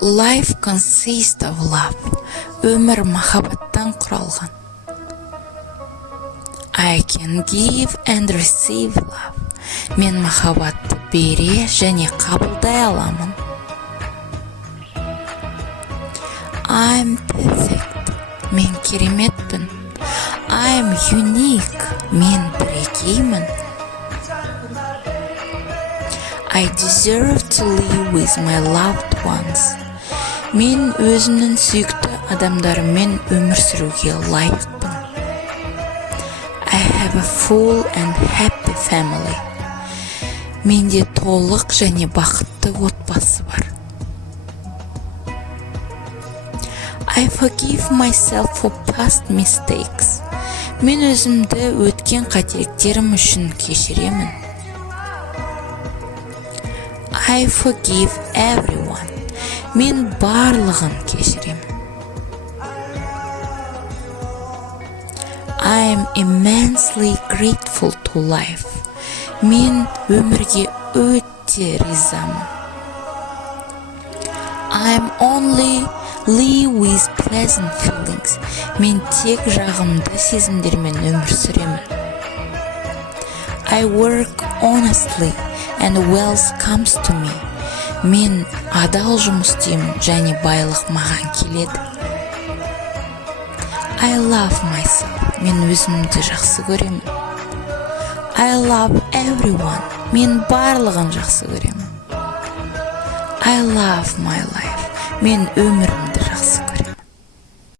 Life consists of love. Өмір махаббаттан құралған. I can give and receive love. Мен махаббатты бере және қабылдай аламын. I'm perfect. Мен кереметпін. I'm unique. Мен бірегеймін. I deserve to live with my loved ones. Мен өзімнің сүйікті адамдарыммен өмір сүруге лайықпын. I have a full and happy family. Менде толық және бақытты отбасы бар. I forgive myself for past mistakes. Мен өзімді өткен қателіктерім үшін кешіремін. I forgive everyone. Мен барлығын кешіремін. I am immensely grateful to life. Мен өмірге өте ризамын. I am only live with pleasant feelings. Мен тек жағымды сезімдермен өмір сүремін. I work honestly and wealth comes to me. Мен адал жұмыс істеймін және байлық маған келеді. I love myself. Мен өзімді жақсы көремін. I love everyone. Мен барлығын жақсы көремін. I love my life. Мен өмірімді